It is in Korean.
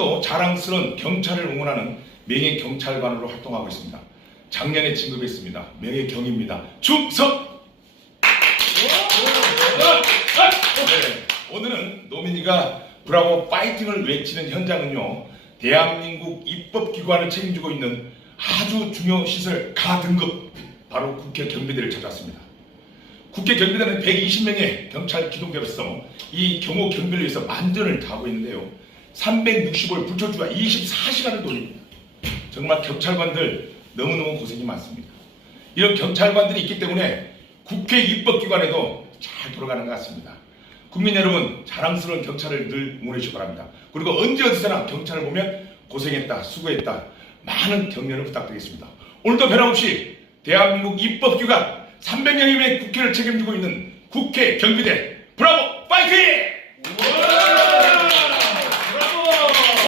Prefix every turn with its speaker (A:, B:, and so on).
A: 또 자랑스러운 경찰을 응원하는 명예 경찰관으로 활동하고 있습니다. 작년에 진급했습니다. 명예 경입니다. 충성! 네, 오늘은 노민이가 브라보 파이팅을 외치는 현장은요, 대한민국 입법기관을 책임지고 있는 아주 중요 시설 가등급, 바로 국회 경비대를 찾았습니다. 국회 경비대는 120명의 경찰 기동대로서 이 경호 경비를 위해서 만전을 다하고 있는데요. 365일 불철주가 24시간을 돌립니다. 정말 경찰관들 너무너무 고생이 많습니다. 이런 경찰관들이 있기 때문에 국회 입법기관에도 잘 돌아가는 것 같습니다. 국민 여러분 자랑스러운 경찰을 늘 응원해 주시기 바랍니다. 그리고 언제 어디서나 경찰을 보면 고생했다, 수고했다 많은 격려를 부탁드리겠습니다. 오늘도 변함없이 대한민국 입법기관 300명의 국회를 책임지고 있는 국회 경비대 브라보 파이팅!